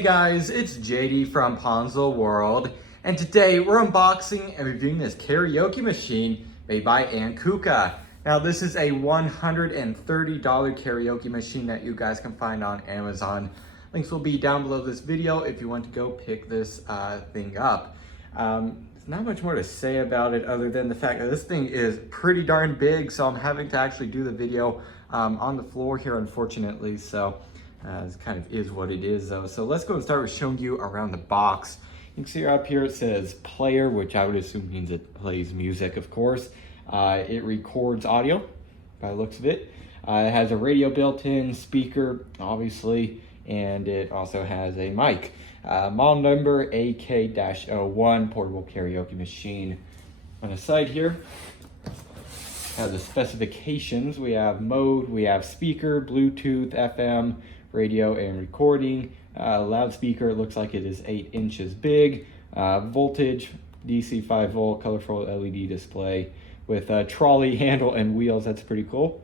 Hey guys, it's JD from Ponzo World, and today we're unboxing and reviewing this karaoke machine made by Ankuka. Now this is a $130 karaoke machine that you guys can find on Amazon. Links will be down below this video if you want to go pick this thing up. There's not much more to say about it other than the fact that this thing is pretty darn big, so I'm having to actually do the video on the floor here, unfortunately. So this kind of is what it is though. So let's go and start with showing you around the box. You can see up here it says player, which I would assume means it plays music, of course. It records audio by the looks of it. It has a radio built in, speaker obviously, and it also has a mic. Model number AK-01 portable karaoke machine. On the side here has the specifications. We have mode, we have speaker, Bluetooth, FM, radio, and recording. Loudspeaker, it looks like it is 8 inches big. Voltage, DC 5 volt, colorful LED display with a trolley handle and wheels. That's pretty cool.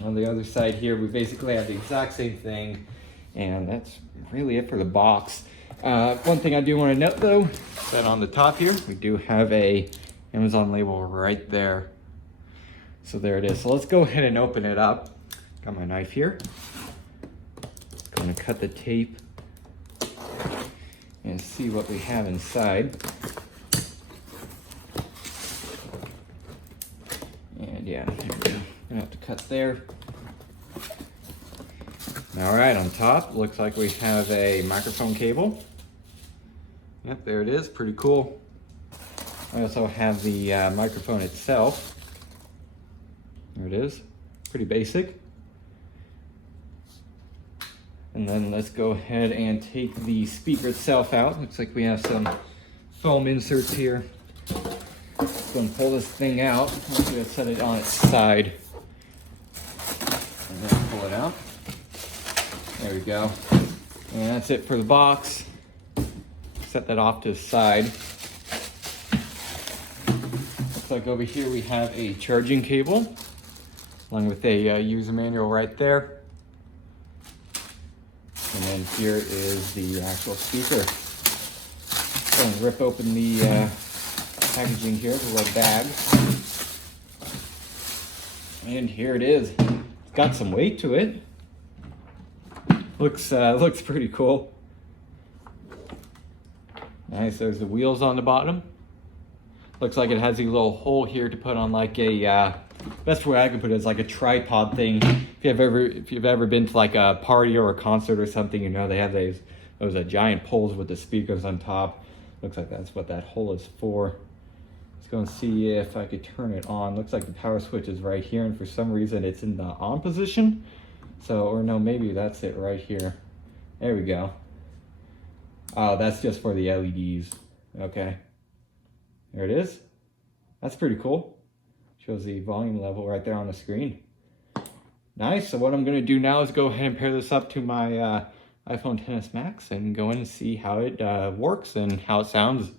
On the other side here, we basically have the exact same thing, and that's really it for the box. One thing I do want to note though, is that on the top here, we do have a Amazon label right there. So there it is. So let's go ahead and open it up. Got my knife here. Going to cut the tape and see what we have inside. And yeah, there we go. Gonna have to cut there. All right, on top, looks like we have a microphone cable. Yep, there it is, pretty cool. I also have the microphone itself. There it is, pretty basic. And then let's go ahead and take the speaker itself out. Looks like we have some foam inserts here. Let's go and pull this thing out. I'm going to set it on its side. And then pull it out. There we go. And that's it for the box. Set that off to the side. Looks like over here we have a charging cable, along with a user manual right there. And then here is the actual speaker. Go and rip open the packaging here, the little bag. And here it is. It's got some weight to it. Looks pretty cool. Nice, there's the wheels on the bottom. Looks like it has a little hole here to put on like a, best way I can put it is like a tripod thing. If you've ever been to like a party or a concert or something, you know they have those giant poles with the speakers on top. Looks like that's what that hole is for. Let's go and see if I could turn it on. Looks like the power switch is right here, and for some reason it's in the on position. So, or no, maybe that's it right here. There we go. Oh, that's just for the LEDs. Okay. There it is. That's pretty cool. Shows the volume level right there on the screen. Nice. So what I'm going to do now is go ahead and pair this up to my iPhone XS Max and go in and see how it works and how it sounds.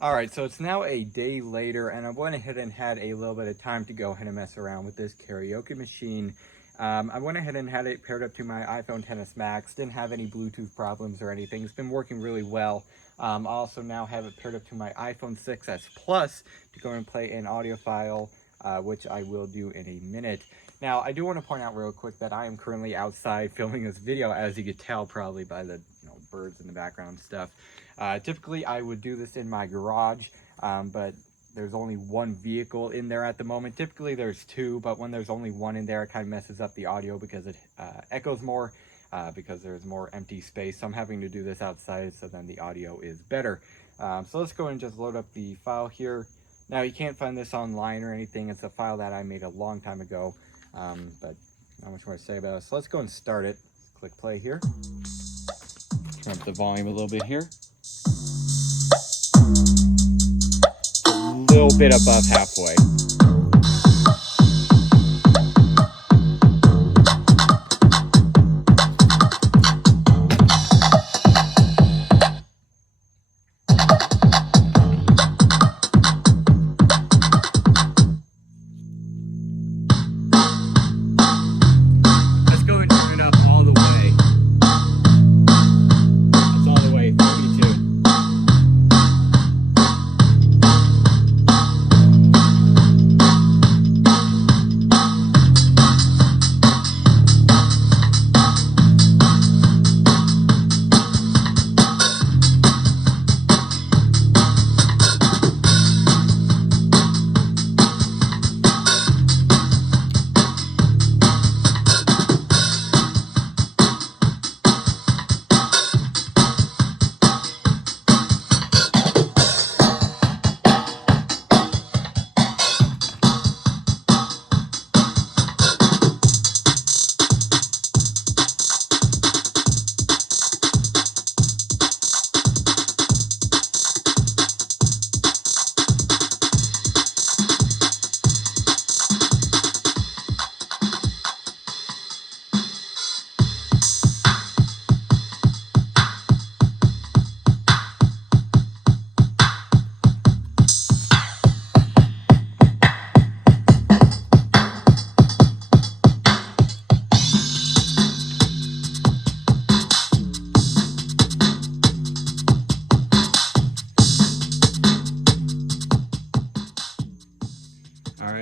All right, so it's now a day later, and I went ahead and had a little bit of time to go ahead and mess around with this karaoke machine. I went ahead and had it paired up to my iPhone XS Max. Didn't have any Bluetooth problems or anything. It's been working really well. I also now have it paired up to my iPhone 6s Plus to go and play an audio file, which I will do in a minute. Now, I do want to point out real quick that I am currently outside filming this video, as you could tell probably by the birds in the background and stuff. Typically, I would do this in my garage, but there's only one vehicle in there at the moment. Typically, there's two, but when there's only one in there, it kind of messes up the audio because it echoes more. Because there's more empty space. So I'm having to do this outside so then the audio is better. So let's go and just load up the file here. Now you can't find this online or anything. It's a file that I made a long time ago, but not much more to say about it. So let's go and start it. Click play here. Turn up the volume a little bit here. A little bit above halfway. Let's go and turn it up all the way.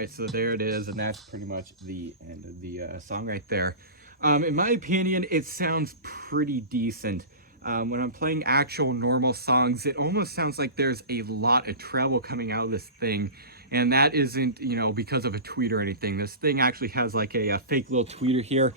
right, so there it is, and that's pretty much the end of the song right there. In my opinion, it sounds pretty decent. When I'm playing actual normal songs, it almost sounds like there's a lot of treble coming out of this thing, and that isn't, you know, because of a tweeter or anything. This thing actually has like a fake little tweeter here.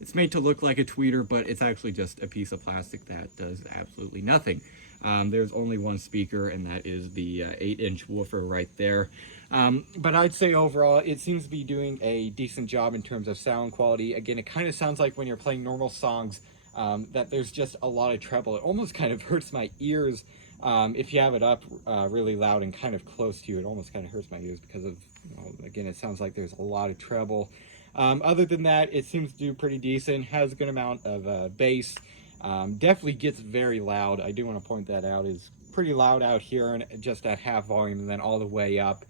It's made to look like a tweeter, but it's actually just a piece of plastic that does absolutely nothing. There's only one speaker, and that is the 8-inch woofer right there. But I'd say overall, it seems to be doing a decent job in terms of sound quality. Again, it kind of sounds like when you're playing normal songs, that there's just a lot of treble. It almost kind of hurts my ears if you have it up really loud and kind of close to you. It almost kind of hurts my ears because of, you know, again, it sounds like there's a lot of treble. Other than that, it seems to do pretty decent, has a good amount of bass, definitely gets very loud. I do want to point that out, is pretty loud out here and just at half volume, and then all the way up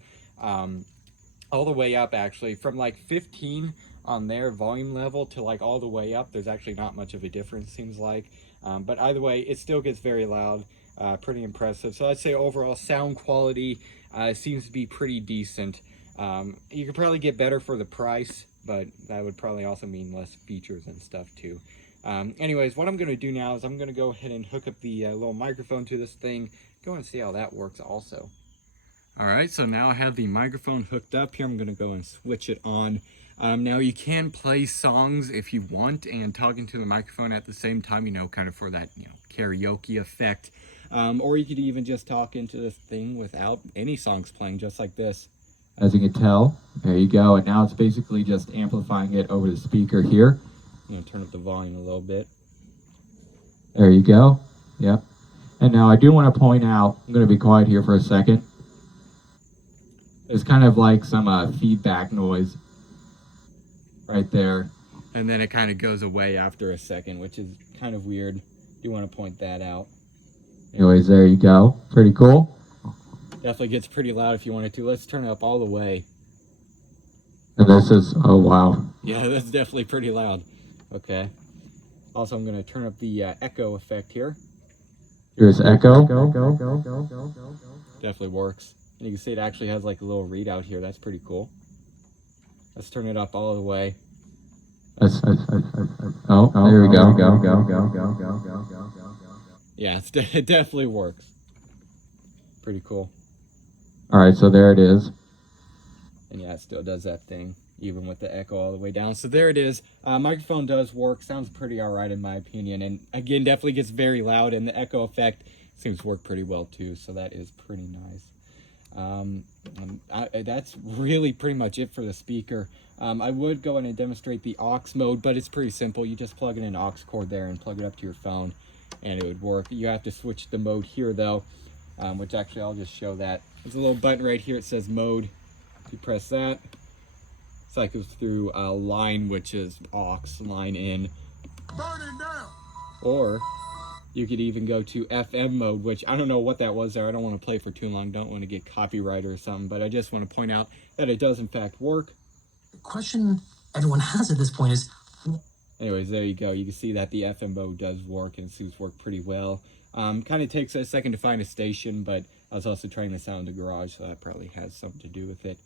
actually from like 15 on their volume level to like all the way up. There's actually not much of a difference, seems like, but either way, it still gets very loud. Pretty impressive. So I'd say overall sound quality seems to be pretty decent. You could probably get better for the price, but that would probably also mean less features and stuff too. Anyways, what I'm going to do now is I'm going to go ahead and hook up the little microphone to this thing, go and see how that works also. Alright, so now I have the microphone hooked up here. I'm going to go and switch it on. Now you can play songs if you want and talking to the microphone at the same time, you know, kind of for that, you know, karaoke effect. Or you could even just talk into this thing without any songs playing, just like this. As you can tell, there you go. And now it's basically just amplifying it over the speaker here. I'm going to turn up the volume a little bit. There you go. Yep. And now I do want to point out, I'm going to be quiet here for a second. There's kind of like some feedback noise right there. And then it kind of goes away after a second, which is kind of weird. You want to point that out. Anyways, there you go. Pretty cool. Definitely gets pretty loud if you wanted to. Let's turn it up all the way. And this is, oh wow. Yeah, that's definitely pretty loud. Okay. Also, I'm going to turn up the echo effect here. Here's echo. Definitely works. And you can see it actually has like a little readout here. That's pretty cool. Let's turn it up all the way. Oh, there we go. Yeah, it definitely works. Pretty cool. All right, so there it is. And yeah, it still does that thing, even with the echo all the way down. So there it is. Microphone does work. Sounds pretty all right in my opinion. And again, definitely gets very loud, and the echo effect seems to work pretty well too. So that is pretty nice. That's really pretty much it for the speaker. I would go in and demonstrate the aux mode, but it's pretty simple. You just plug in an aux cord there and plug it up to your phone, and it would work. You have to switch the mode here though, which actually I'll just show that. There's a little button right here. It says mode. If you press that, cycles through a line, which is aux, line in. Burn it down. Or you could even go to FM mode, which I don't know what that was there. I don't want to play for too long. Don't want to get copyright or something, but I just want to point out that it does in fact work. The question everyone has at this point is... Anyways, there you go. You can see that the FM mode does work, and it seems to work pretty well. Kind of takes a second to find a station, but I was also trying this out in the garage, so that probably has something to do with it.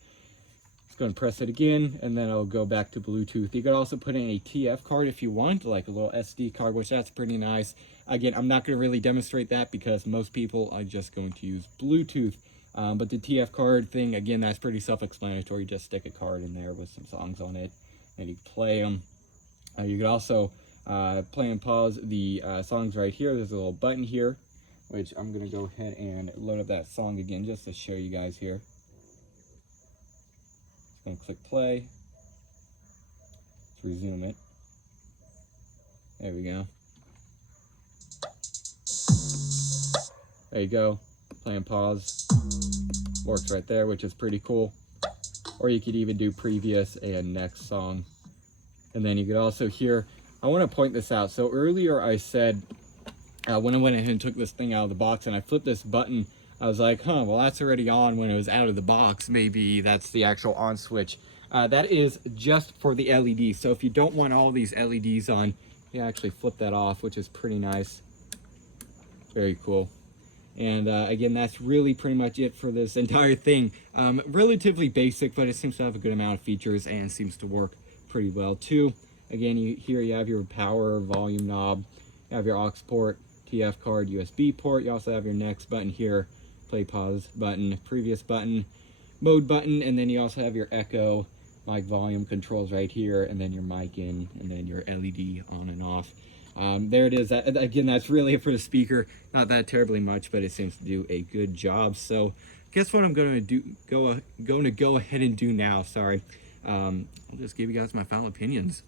Let's go and press it again, and then I'll go back to Bluetooth. You could also put in a TF card if you want, like a little SD card, which that's pretty nice. Again, I'm not going to really demonstrate that because most people are just going to use Bluetooth. But the TF card thing, again, that's pretty self-explanatory. Just stick a card in there with some songs on it, and you play them. You could also play and pause the songs right here. There's a little button here, which I'm going to go ahead and load up that song again just to show you guys here. Just going to click play. Let's resume it. There we go. There you go. Play and pause. Works right there, which is pretty cool. Or you could even do previous and next song. And then you could also hear, I want to point this out. So earlier I said, when I went ahead and took this thing out of the box and I flipped this button, I was like, well, that's already on when it was out of the box. Maybe that's the actual on switch. That is just for the LED. So if you don't want all these LEDs on, you actually flip that off, which is pretty nice. Very cool. And again, that's really pretty much it for this entire thing. Relatively basic, but it seems to have a good amount of features and seems to work pretty well too. Again, here you have your power volume knob, you have your aux port, TF card, USB port. You also have your next button here, play pause button, previous button, mode button, and then you also have your echo, mic volume controls right here, and then your mic in, and then your LED on and off. There it is. Again, that's really it for the speaker. Not that terribly much, but it seems to do a good job. So guess what I'm going to do? Going to go ahead and do now. Sorry. I'll just give you guys my final opinions.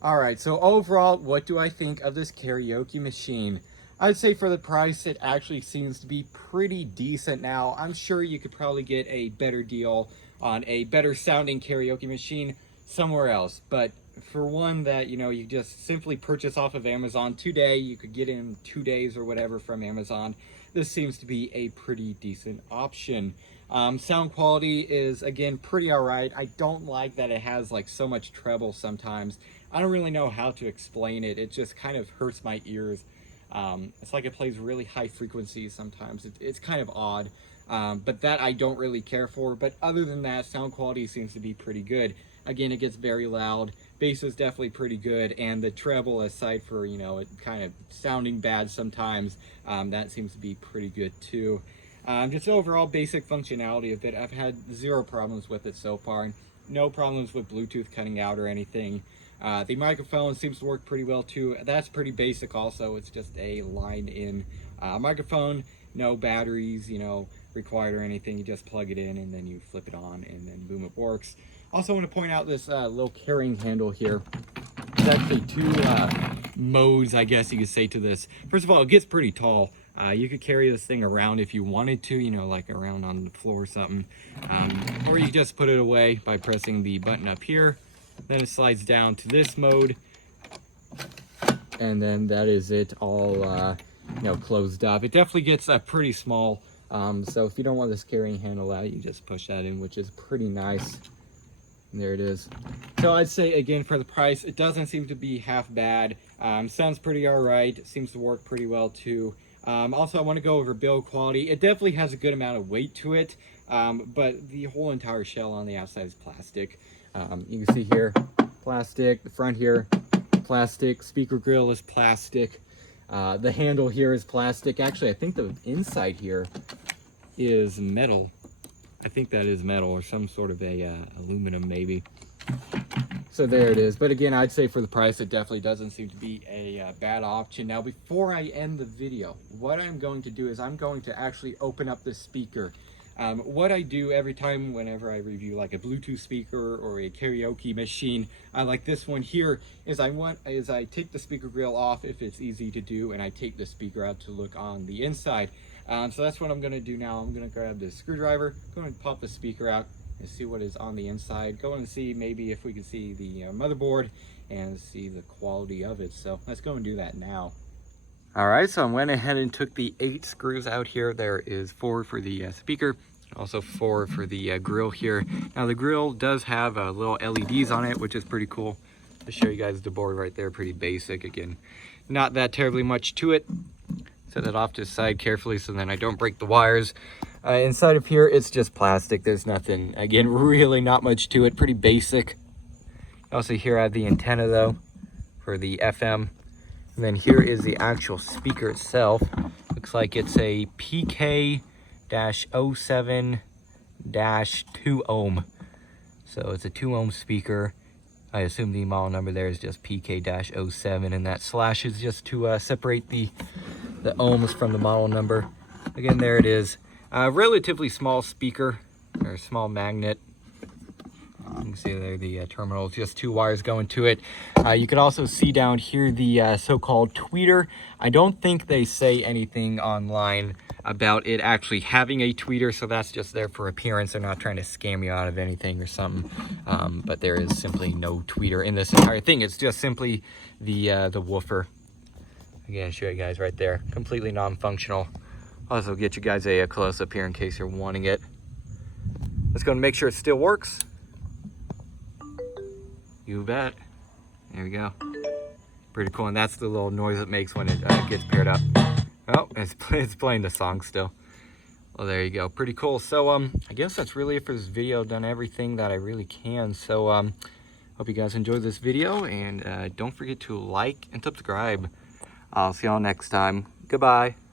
All right. So overall, what do I think of this karaoke machine? I'd say for the price, it actually seems to be pretty decent now. I'm sure you could probably get a better deal on a better sounding karaoke machine somewhere else, but for one that, you know, you just simply purchase off of Amazon today, you could get in 2 days or whatever from Amazon, this seems to be a pretty decent option. Sound quality is, again, pretty all right. I don't like that it has like so much treble sometimes. I don't really know how to explain it. It just kind of hurts my ears. It's like it plays really high frequencies sometimes. It's kind of odd, but that I don't really care for. But other than that, sound quality seems to be pretty good. Again, it gets very loud. Bass is definitely pretty good, and the treble, aside for, you know, it kind of sounding bad sometimes, that seems to be pretty good too. Just overall basic functionality of it, I've had zero problems with it so far. No problems with Bluetooth cutting out or anything. The microphone seems to work pretty well too. That's pretty basic also. It's just a line-in microphone, no batteries, you know, required or anything. You just plug it in and then you flip it on and then boom, it works. Also want to point out this little carrying handle here. There's actually two modes, I guess you could say, to this. First of all, it gets pretty tall. You could carry this thing around if you wanted to, you know, like around on the floor or something. Or you just put it away by pressing the button up here. Then it slides down to this mode. And then that is it all, you know, closed up. It definitely gets pretty small. So if you don't want this carrying handle out, you just push that in, which is pretty nice. And there it is. So I'd say, again, for the price, it doesn't seem to be half bad. Sounds pretty all right. It seems to work pretty well too. Also, I want to go over build quality. It definitely has a good amount of weight to it, but the whole entire shell on the outside is plastic. You can see here, plastic. The front here, plastic. Speaker grill is plastic. The handle here is plastic. Actually, I think the inside here is metal. I think that is metal or some sort of a aluminum maybe. So there it is. But again, I'd say for the price, it definitely doesn't seem to be a bad option. Now, before I end the video, what I'm going to do is I'm going to actually open up this speaker. What I do every time whenever I review like a Bluetooth speaker or a karaoke machine, like this one here, is I take the speaker grill off if it's easy to do, and I take the speaker out to look on the inside. So that's what I'm going to do now. I'm going to grab the screwdriver, go and pop the speaker out and see what is on the inside. Go and see maybe if we can see the motherboard and see the quality of it. So let's go and do that now. All right, so I went ahead and took the 8 screws out here. There is 4 for the speaker, also 4 for the grill here. Now the grill does have little LEDs on it, which is pretty cool. To show you guys the board right there, pretty basic. Again, not that terribly much to it. Set that off to the side carefully so then I don't break the wires. Inside of here, it's just plastic. There's nothing, again, really not much to it. Pretty basic. Also here I have the antenna though for the FM. And then here is the actual speaker itself. Looks like it's a PK-07-2 ohm. So it's a 2 ohm speaker. I assume the model number there is just PK-07, and that slash is just to separate the ohms from the model number. Again, there it is. Relatively small speaker, or small magnet. You can see there the terminal, just 2 wires going to it. You can also see down here the so-called tweeter. I don't think they say anything online about it actually having a tweeter, so that's just there for appearance. They're not trying to scam you out of anything or something. But there is simply no tweeter in this entire thing. It's just simply the woofer. Again, I'll show you guys right there. Completely non-functional. Also get you guys a close-up here in case you're wanting it. Let's go and make sure it still works. You bet. There we go. Pretty cool. And that's the little noise it makes when it gets paired up. Oh, it's playing the song still. Well, there you go. Pretty cool. So, I guess that's really it for this video. I've done everything that I really can. So, hope you guys enjoyed this video, and don't forget to like and subscribe. I'll see y'all next time. Goodbye.